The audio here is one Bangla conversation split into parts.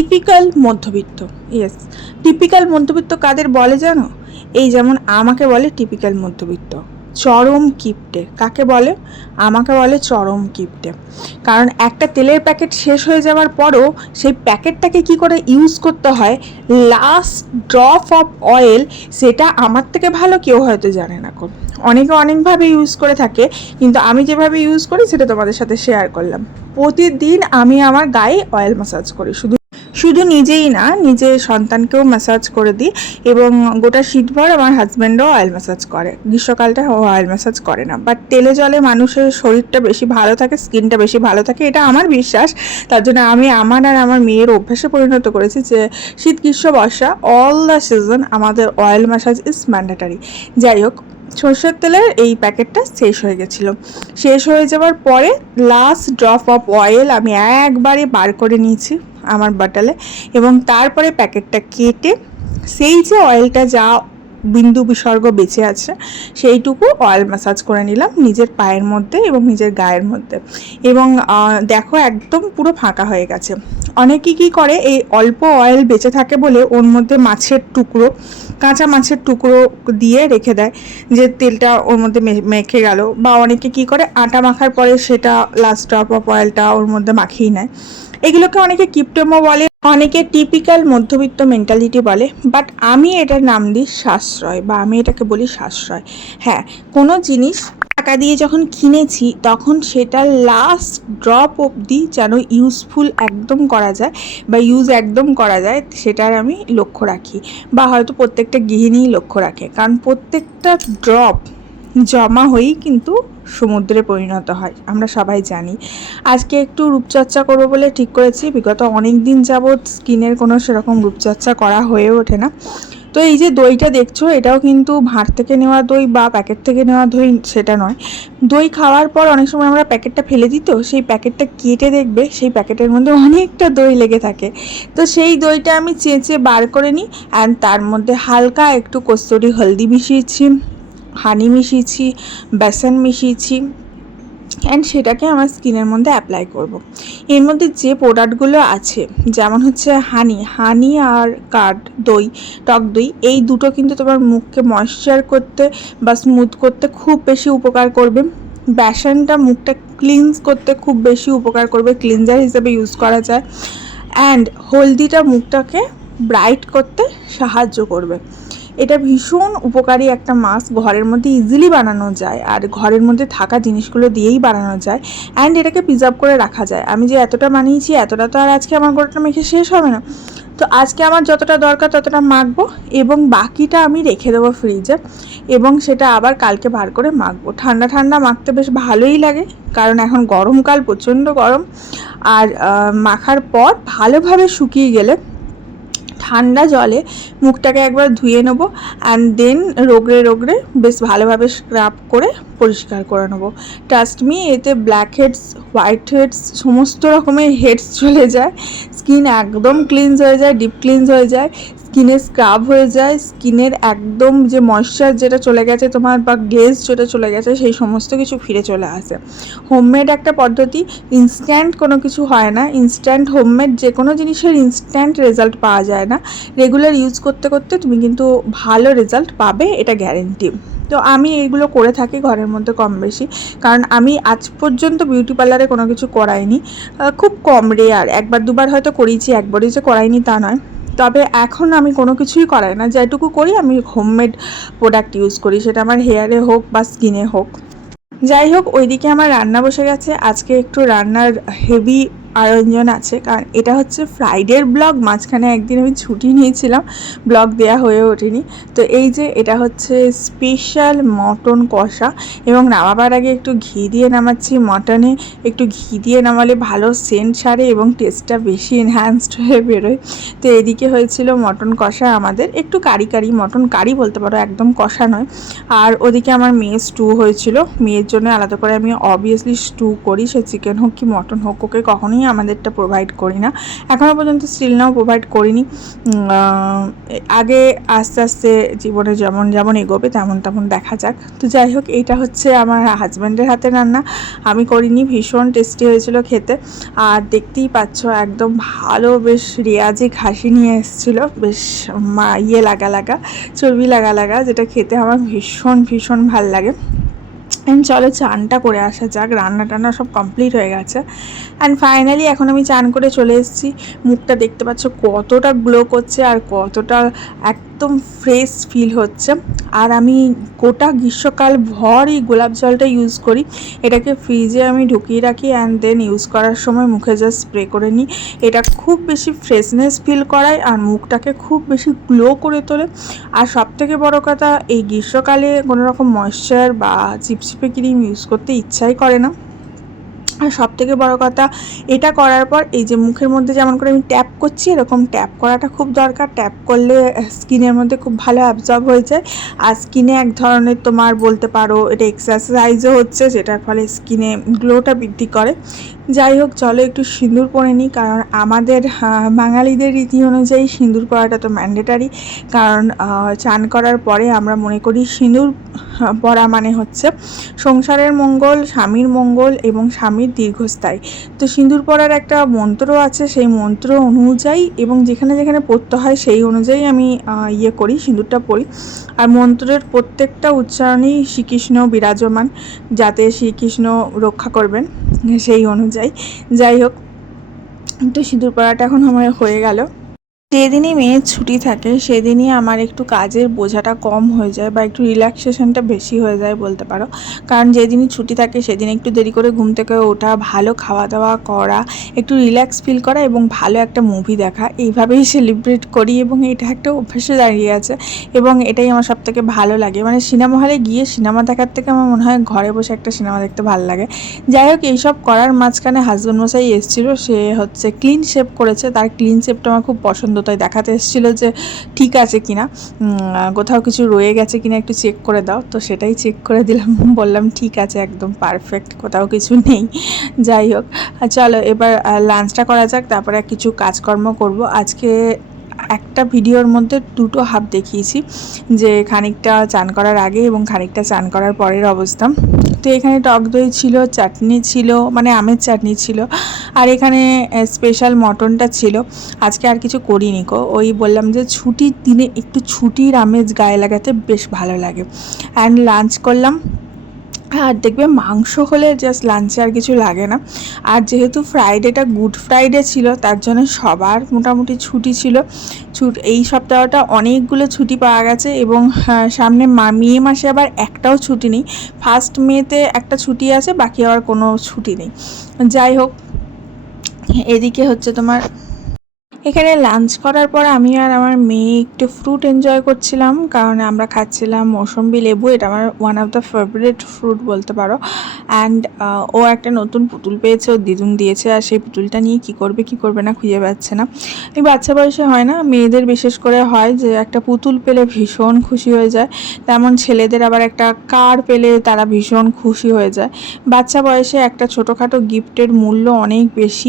টিপিক্যাল মধ্যবিত্ত ইয়েস টিপিক্যাল মধ্যবিত্ত কাদের বলে জানো? এই যেমন আমাকে বলে টিপিক্যাল মধ্যবিত্ত, চরম কিপটে। কাকে বলে? আমাকে বলে চরম কিপটে। কারণ একটা তেলের প্যাকেট শেষ হয়ে যাওয়ার পরও সেই প্যাকেটটাকে কি করে ইউজ করতে হয়? লাস্ট ড্রপ অফ অয়েল সেটা আমার থেকে ভালো কেউ হয়তো জানে না কোন অনেকে অনেকভাবে ইউজ করে থাকে, কিন্তু আমি যেভাবে ইউজ করি, সেটা তোমাদের সাথে শেয়ার করলাম। প্রতিদিন আমি আমার গায়ে অয়েল ম্যাসাজ করি। শুধু শুধু নিজেই না, নিজের সন্তানকেও ম্যাসাজ করে দিই এবং গোটা শীতভর আমার হাজব্যান্ডও অয়েল ম্যাসাজ করে। গ্রীষ্মকালটা অয়েল ম্যাসাজ করে না। বাট তেলে জলে মানুষের শরীরটা বেশি ভালো থাকে স্কিনটা বেশি ভালো থাকে, এটা আমার বিশ্বাস। তার জন্য আমি আমার আর আমার মেয়ের অভ্যাসে পরিণত করেছি যে শীত, গ্রীষ্ম, বর্ষা অল দ্য সিজন আমাদের অয়েল ম্যাসাজ ইজ ম্যান্ডেটারি যাই হোক সর্ষের তেলের এই প্যাকেটটা শেষ হয়ে গেছিল। শেষ হয়ে যাওয়ার পরে লাস্ট ড্রপ অফ অয়েল আমি একবারে বার করে নিয়েছি আমার বাটালে এবং তারপরে প্যাকেটটা কেটে সেই যে অয়েলটা যা বিন্দু বিসর্গ বেঁচে আছে, সেইটুকু অয়েল ম্যাসাজ করে নিলাম নিজের পায়ের মধ্যে এবং নিজের গায়ের মধ্যে। এবং দেখো একদম পুরো ফাঁকা হয়ে গেছে। অনেকে কি করে, এই অল্প অয়েল বেঁচে থাকে বলে ওর মধ্যে মাছের টুকরো, কাঁচা মাছের টুকরো দিয়ে রেখে দেয়, যে তেলটা ওর মধ্যে মেখে গেল। বা অনেকে কি করে, আটা মাখার পরে সেটা লাস্ট ড্রপ অফ অয়েলটা ওর মধ্যে মাখিয়ে নেয়। এগুলোকে অনেকে কিপটেমো বলে, অনেকে টিপিক্যাল মধ্যবিত্ত মেন্টালিটি বলে বাট আমি এটার নাম দিই সাশ্রয় বা আমি এটাকে বলি সাশ্রয়। হ্যাঁ কোনো জিনিস টাকা দিয়ে যখন কিনেছি, তখন সেটা লাস্ট ড্রপ অবধি যেন ইউজফুল একদম করা যায় বা ইউজ একদম করা যায়, সেটার আমি লক্ষ্য রাখি বা হয়তো প্রত্যেকটা গৃহিণীই লক্ষ্য রাখে। কারণ প্রত্যেকটা ড্রপ জমা হয়েই কিন্তু সমুদ্রে পরিণত হয়, আমরা সবাই জানি। আজকে একটু রূপচর্চা করব বলে ঠিক করেছি, বিগত অনেক দিন যাবৎ স্কিনের কোনো সেরকম রূপচর্চা করা হয়ে ওঠে না। তো এই যে দইটা দেখছ, এটাও কিন্তু ভাঁড় থেকে নেওয়া দই বা প্যাকেট থেকে নেওয়া দই, সেটা নয়। দই খাওয়ার পর অনেক সময় আমরা প্যাকেটটা ফেলে দিই তো, সেই প্যাকেটটা কেটে দেখবে, সেই প্যাকেটের মধ্যে অনেকটা দই লেগে থাকে। তো সেই দইটা আমি চেঁচে বার করে নিই অ্যান্ড তার মধ্যে হালকা একটু কস্তুরি হলদি মিশিয়েছি হানি মিশিয়েছি, বেসন মিশিয়েছি অ্যান্ড সেটাকে আমার স্কিনের মধ্যে অ্যাপ্লাই করব। এর মধ্যে যে প্রোডাক্টগুলো আছে, যেমন হচ্ছে হানি হানি আর কার্ড দই, টক দই, এই দুটো কিন্তু তোমার মুখকে ময়েশ্চার করতে বা স্মুথ করতে খুব বেশি উপকার করবে। বেসনটা মুখটা ক্লিনস করতে খুব বেশি উপকার করবে ক্লিনজার হিসেবে ইউজ করা যায়। অ্যান্ড হলদিটা মুখটাকে ব্রাইট করতে সাহায্য করবে। এটা ভীষণ উপকারী একটা মাস্ক ঘরের মধ্যে ইজিলি বানানো যায় আর ঘরের মধ্যে থাকা জিনিসগুলো দিয়েই বানানো যায় অ্যান্ড এটাকে প্রিজার্ভ করে রাখা যায়। আমি যে এতটা বানিয়েছি, এতটা তো আর আজকে আমার গোটাটা মেখে শেষ হবে না। তো আজকে আমার যতটা দরকার ততটা মাখবো এবং বাকিটা আমি রেখে দেবো ফ্রিজে এবং সেটা আবার কালকে বার করে মাখবো। ঠান্ডা ঠান্ডা মাখতে বেশ ভালোই লাগে কারণ এখন গরমকাল, প্রচণ্ড গরম। আর মাখার পর ভালোভাবে শুকিয়ে গেলে ঠান্ডা জলে মুখটাকে একবার ধুয়ে নেব অ্যান্ড দেন রোগড়ে রোগড়ে বেশ ভালোভাবে স্ক্রাব করে পরিষ্কার করে নেব। ট্রাস্ট মি এতে ব্ল্যাক হেডস হোয়াইট হেডস সমস্ত রকমের হেডস চলে যায়। স্কিন একদম ক্লিনস হয়ে যায় ডিপ ক্লিনস হয়ে যায়। স্কিনে স্ক্রাব হয়ে যায়, স্কিনের একদম যে ময়শ্চার যেটা চলে গেছে তোমার বা গ্লেজ যেটা চলে গেছে, সেই সমস্ত কিছু ফিরে চলে আসে। হোমমেড একটা পদ্ধতি ইনস্ট্যান্ট কোনো কিছু হয় না ইনস্ট্যান্ট হোমমেড যে কোনো জিনিসের ইনস্ট্যান্ট রেজাল্ট পাওয়া যায় না। রেগুলার ইউজ করতে করতে তুমি কিন্তু ভালো রেজাল্ট পাবে, এটা গ্যারেন্টি তো আমি এইগুলো করে থাকি ঘরের মধ্যে কম বেশি, কারণ আমি আজ পর্যন্ত বিউটি পার্লারে কোনো কিছু করাইনি। খুব কম রেয়ার একবার দুবার হয়তো করিয়েছি একবারই যে করাইনি তা নয়। তবে এখন আমি কোনো কিছুই করাই না। যেটুকু করি আমি হোমমেড প্রোডাক্ট ইউজ করি, সেটা আমার হেয়ারে হোক বা স্কিনে হোক। যাই হোক, ওইদিকে আমার রান্না বসে গেছে। আজকে একটু রান্নার হেভি আয়োজন আছে, কারণ এটা হচ্ছে ফ্রাইডের ব্লগ মাঝখানে একদিন আমি ছুটি নিয়েছিলাম ব্লগ দেয়া হয়ে ওঠেনি। তো এই যে এটা হচ্ছে স্পেশাল মটন কষা এবং নামাবার আগে একটু ঘি দিয়ে নামাচ্ছি। মটনে একটু ঘি দিয়ে নামালে ভালো সেন্ট ছাড়ে এবং টেস্টটা বেশি এনহ্যান্সড হয়ে বেরোয়। তো এদিকে হয়েছিল মটন কষা আমাদের। একটু কারি কারি, মটন কারি বলতে পারো, একদম কষা নয়। আর ওদিকে আমার মেয়ে স্টু হয়েছিল। মেয়ের জন্য আলাদা করে আমি অবভিয়াসলি স্টু করি, সে চিকেন হোক কি মটন হোক, ওকে কখনোই জন্যই আমাদেরটা প্রোভাইড করি না এখনও পর্যন্ত স্টিল নাও প্রোভাইড করিনি। আগে আস্তে আস্তে জীবনে যেমন যেমন এগোবে তেমন তেমন দেখা যাক। তো যাই হোক এইটা হচ্ছে আমার হাজব্যান্ডের হাতে রান্না। আমি করিনি, ভীষণ টেস্টি হয়েছিল খেতে। আর দেখতেই পাচ্ছ, একদম ভালো, বেশ রেয়াজি ঘাসি নিয়ে এসেছিল। বেশ ইয়ে লাগা লাগা, চর্বি লাগা লাগা, যেটা খেতে আমার ভীষণ ভীষণ ভালো লাগে। অ্যান্ড চলো চানটা করে আসা যাক রান্না টান্না সব কমপ্লিট হয়ে গেছে। অ্যান্ড ফাইনালি এখন আমি চান করে চলে এসেছি। মুখটা দেখতে পাচ্ছ কতটা গ্লো করছে আর কতটা একদম ফ্রেশ ফিল হচ্ছে। আর আমি গোটা গ্রীষ্মকাল ভর এই গোলাপ জলটা ইউজ করি। এটাকে ফ্রিজে আমি ঢুকিয়ে রাখি অ্যান্ড দেন ইউজ করার সময় মুখে জাস্ট স্প্রে করে নিই। এটা খুব বেশি ফ্রেশনেস ফিল করায় আর মুখটাকে খুব বেশি গ্লো করে তোলে। আর সব থেকে বড় কথা, এই গ্রীষ্মকালে কোনো রকম ময়েশ্চার বা চিপচিপে ক্রিম ইউজ করতে ইচ্ছাই করে না। আর সব থেকে বড়ো কথা, এটা করার পর এই যে মুখের মধ্যে যেমন করে আমি ট্যাপ করছি, এরকম ট্যাপ করাটা খুব দরকার। ট্যাপ করলে স্কিনের মধ্যে খুব ভালো অ্যাবজর্ব হয়ে যায়। আর স্কিনে এক ধরনের তোমার বলতে পারো, এটা এক্সারসাইজও হচ্ছে, যেটার ফলে স্কিনে গ্লোটা বৃদ্ধি করে। যাই হোক, চলো একটু সিঁদুর পরে নিই, কারণ আমাদের বাঙালিদের রীতি অনুযায়ী সিঁদুর পরাটা তো ম্যান্ডেটারি। কারণ চান করার পরে আমরা মনে করি সিঁদুর পরা মানে হচ্ছে সংসারের মঙ্গল, স্বামীর মঙ্গল এবং স্বামীর দীর্ঘস্থায়ী। তো সিঁদুর পরার একটা মন্ত্র আছে, সেই মন্ত্র অনুযায়ী এবং যেখানে যেখানে পড়তে হয় সেই অনুযায়ী আমি ইয়ে করি, সিঁদুরটা পরি। আর মন্ত্রের প্রত্যেকটা উচ্চারণেই শ্রীকৃষ্ণ বিরাজমান, যাতে শ্রীকৃষ্ণ রক্ষা করবেন সেই অনুযায়ী। যাই হোক তো সিঁদুর পড়াটা এখন আমার হয়ে গেল। যেদিনই মেয়ের ছুটি থাকে, সেদিনই আমার একটু কাজের বোঝাটা কম হয়ে যায় বা একটু রিল্যাক্সেশনটা বেশি হয়ে যায় বলতে পারো। কারণ যেদিনই ছুটি থাকে সেদিন একটু দেরি করে ঘুম থেকে ওঠা, ভালো খাওয়া দাওয়া করা, একটু রিল্যাক্স ফিল করা এবং ভালো একটা মুভি দেখা, এইভাবেই সেলিব্রেট করি এবং এটা একটা অভ্যাসে দাঁড়িয়ে আছে এবং এটাই আমার সব থেকে ভালো লাগে। মানে সিনেমা হলে গিয়ে সিনেমা দেখার থেকে আমার মনে হয় ঘরে বসে একটা সিনেমা দেখতে ভালো লাগে। যাই হোক, এইসব করার মাঝখানে হাজব্যান্ড মশাই এসেছিল, সে হচ্ছে ক্লিন শেপ করেছে, তার ক্লিন শেপটা আমার খুব পছন্দ তাই দেখাতে এসেছিল যে ঠিক আছে কিনা কোথাও কিছু রয়ে গেছে কিনা একটু চেক করে দাও। তো সেটাই চেক করে দিলাম, বললাম ঠিক আছে, একদম পারফেক্ট কোথাও কিছু নেই। যাই হোক চলো এবার লাঞ্চটা করা যাক, তারপরে কিছু কাজকর্ম করব। আজকে একটা ভিডিওর মধ্যে দুটো হাফ দেখিয়েছি যে খানিকটা চান করার আগে এবং খানিকটা চান করার পরের অবস্থা। তো এখানে টক দই ছিল, চাটনি ছিল মানে আমের চাটনি ছিল, আর এখানে স্পেশাল মটনটা ছিল। আজকে আর কিছু করিনি কো। ওই বললাম যে ছুটির দিনে একটু ছুটির আমেজ গায়ে লাগাতে বেশ ভালো লাগে। অ্যান্ড লাঞ্চ করলাম। আর দেখবে মাংস হলে জাস্ট লাঞ্চে আর কিছু লাগে না। আর যেহেতু ফ্রাইডেটা গুড ফ্রাইডে ছিল তার জন্য সবার মোটামুটি ছুটি ছিল। ছুট এই সপ্তাহটা অনেকগুলো ছুটি পাওয়া গেছে এবং আহ, সামনে মে মাসে আবার একটাও ছুটি নেই। ফার্স্ট মেতে একটা ছুটি আছে বাকি আবার কোনো ছুটি নেই। যাই হোক এদিকে হচ্ছে তোমার এখানে লাঞ্চ করার পর আমি আর আমার মেয়ে একটু ফ্রুট এনজয় করছিলাম, কারণ আমরা খাচ্ছিলাম মৌসম্বি লেবু, এটা আমার one of the favourite fruit বলতে পারো। অ্যান্ড ও একটা নতুন পুতুল পেয়েছে, ও দিদুন দিয়েছে, আর সেই পুতুলটা নিয়ে কি করবে কি করবে না খুঁজে পাচ্ছে না। এই বাচ্চা বয়সে হয় না, মেয়েদের বিশেষ করে হয় যে একটা পুতুল পেলে ভীষণ খুশি হয়ে যায়, তেমন ছেলেদের আবার একটা কার পেলে তারা ভীষণ খুশি হয়ে যায়। বাচ্চা বয়সে একটা ছোটোখাটো গিফটের মূল্য অনেক বেশি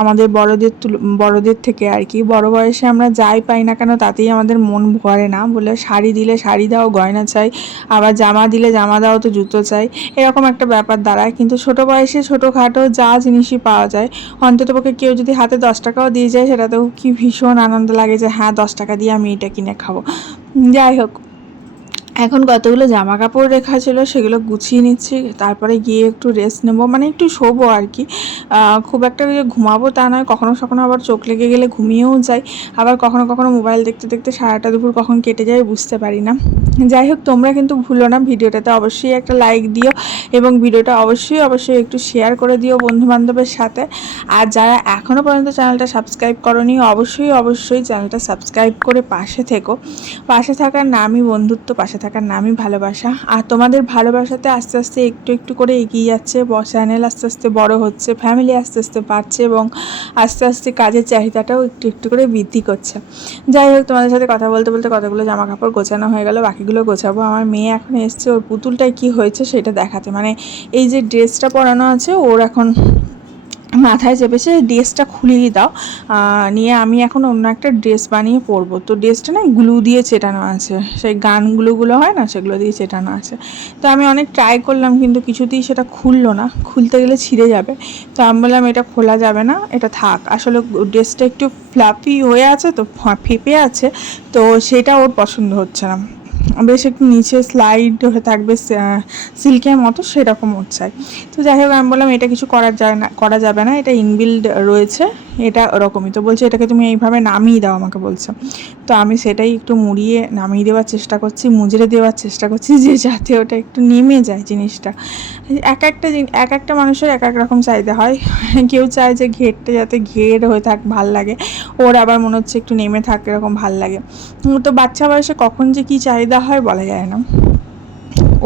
আমাদের বড়দের তুল বড়দের থেকে আর কি। বড় বয়সে আমরা যাই পাই না কেন তাতেই আমাদের মন ভরে না। বলে শাড়ি দিলে শাড়ি দাও, গয়না চাই, আবার জামা দিলে জামা দাও তো জুতো চাই। এরকম একটা ব্যাপার দাঁড়ায়। কিন্তু ছোট বয়সে ছোটোখাটো যা জিনিসই পাওয়া যায় অন্ততপক্ষে কেউ যদি হাতে দশ টাকাও দিয়ে যায়, সেটাতেও কি ভীষণ আনন্দ লাগে যে হ্যাঁ দশ টাকা দিয়ে আমি এটা কিনে খাব। যাই হোক এখন কতগুলো জামা কাপড় রেখা ছিল সেগুলো গুছিয়ে নিচ্ছি, তারপরে গিয়ে একটু রেস্ট নেব মানে একটু শোবো আর কি। খুব একটা যে ঘুমাবো তা নয়, কখনো কখনো আবার চোখ লেগে গেলে ঘুমিয়েও যাই, আবার কখনো কখনো মোবাইল দেখতে দেখতে সারাটা দুপুর কখন কেটে যায় বুঝতে পারি না। যাই হোক তোমরা কিন্তু ভুলো না, ভিডিওটাতে অবশ্যই একটা লাইক দিও এবং ভিডিওটা অবশ্যই অবশ্যই একটু শেয়ার করে দিও বন্ধু বান্ধবের সাথে। আর যারা এখনও পর্যন্ত চ্যানেলটা সাবস্ক্রাইব করনি, অবশ্যই অবশ্যই চ্যানেলটা সাবস্ক্রাইব করে পাশে থেকো। পাশে থাকার নামই বন্ধুত্ব, পাশে থাকার নামই ভালোবাসা। আর তোমাদের ভালোবাসাতে আস্তে আস্তে একটু একটু করে এগিয়ে যাচ্ছে চ্যানেল আস্তে আস্তে বড় হচ্ছে ফ্যামিলি আস্তে আস্তে বাড়ছে এবং আস্তে আস্তে কাজের চাহিদাটাও একটু একটু করে বৃদ্ধি করছে। যাই হোক তোমাদের সাথে কথা বলতে বলতে কতগুলো জামা কাপড় গোছানো হয়ে গেল বাকিগুলো গোছাবো। আমার মেয়ে এখন এসছে, ওর পুতুলটায় কি হয়েছে সেটা দেখাতে। মানে এই যে ড্রেসটা পরানো আছে, ওর এখন মাথায় চেপেছে, ড্রেসটা খুলিয়ে দাও। নিয়ে আমি এখন অন্য একটা ড্রেস বানিয়ে পরবো। তো ড্রেসটা না গ্লু দিয়ে চেটানো আছে। সেই গানগুলোগুলো হয় না, সেগুলো দিয়ে চেটানো আছে। তো আমি অনেক ট্রাই করলাম, কিন্তু কিছুতেই সেটা খুললো না। খুলতে গেলে ছিঁড়ে যাবে। তো আমি বললাম, এটা খোলা যাবে না, এটা থাক। আসলে ড্রেসটা একটু ফ্লাফি হয়ে আছে, তো ফেপে আছে। তো সেটা ওর পছন্দ হচ্ছে না। বেশ একটু নিচে স্লাইড হয়ে থাকবে সিল্কের মতো সেরকম চাই তো যাই হোক, আমি বললাম এটা কিছু করা যায় না, করা যাবে না, এটা ইনবিল্ড রয়েছে, এটা ওরকমই। তো বলছে, এটাকে তুমি এইভাবে নামিয়ে দাও, আমাকে বলছে। তো আমি সেটাই একটু মুড়িয়ে নামিয়ে দেওয়ার চেষ্টা করছি, মুজড়ে দেওয়ার চেষ্টা করছি, যে যাতে ওটা একটু নেমে যায় জিনিসটা। এক একটা এক একটা মানুষের এক এক রকম চাহিদা হয়। কেউ চায় যে ঘেরটা যাতে ঘের হয়ে থাক, ভালো লাগে। ওর আবার মনে হচ্ছে একটু নেমে থাক, এরকম ভালো লাগে। তো বাচ্চা বয়সে কখন যে কী চাহিদা হয় বলা যায় না।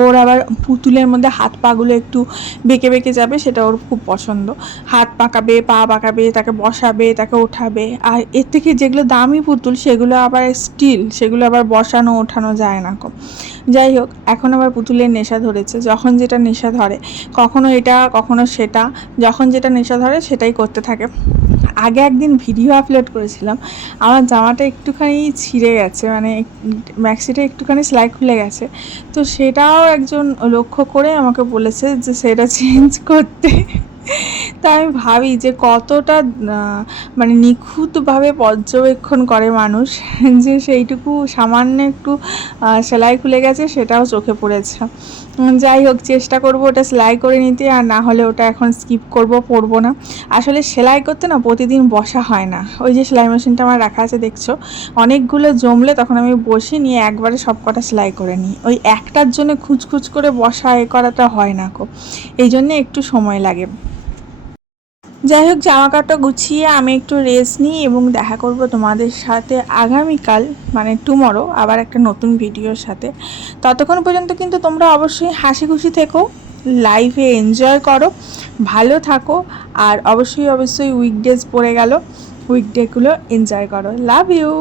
ওর আবার পুতুলের মধ্যে হাত পাগুলো একটু বেঁকে বেঁকে যাবে, সেটা ওর খুব পছন্দ। হাত পাকাবে, পা পাকাবে, তাকে বসাবে, তাকে ওঠাবে। আর এর থেকে যেগুলো দামি পুতুল, সেগুলো আবার স্টিল, সেগুলো আবার বসানো, ওঠানো যায় না কো। যাই হোক, এখন আবার পুতুলের নেশা ধরেছে। যখন যেটা নেশা ধরে, কখনো এটা, কখনো সেটা, যখন যেটা নেশা ধরে, সেটাই করতে থাকে। আগে একদিন ভিডিও আপলোড করেছিলাম, আমার জামাটা একটুখানি ছিঁড়ে গেছে মানে ম্যাক্সিটা একটুখানি সেলাই খুলে গেছে। তো সেটাও একজন লক্ষ্য করে আমাকে বলেছে যে সেটা চেঞ্জ করতে। তো আমি ভাবি যে কতটা মানে নিখুঁতভাবে পর্যবেক্ষণ করে মানুষ যে সেইটুকু সামান্য একটু সেলাই খুলে গেছে সেটাও চোখে পড়েছে। যাই হোক, চেষ্টা করব ওটা সেলাই করে নিতে আর না হলে ওটা এখন স্কিপ করব, পরবো না। আসলে সেলাই করতে না প্রতিদিন বসা হয় না। ওই যে সেলাই মেশিনটা আমার রাখা আছে, দেখছ? অনেকগুলো জমলে তখন আমি বসি, নিয়ে একবারে সব কটা সেলাই করে নিই। ওই একটার জন্য খুচখুচ করে বসা এ করাটা হয় না কো এই জন্যে একটু সময় লাগে। যাই হোক, জামা কাপড়টা গুছিয়ে আমি একটু রেস্ট নিই এবং দেখা করব তোমাদের সাথে আগামীকাল মানে টুমরো আবার একটা নতুন ভিডিওর সাথে। ততক্ষণ পর্যন্ত কিন্তু তোমরা অবশ্যই হাসি খুশি থেকো লাইফে এনজয় করো, ভালো থাকো, আর অবশ্যই অবশ্যই উইকডেজ পড়ে গেল উইকডেগুলো এনজয় করো। Love you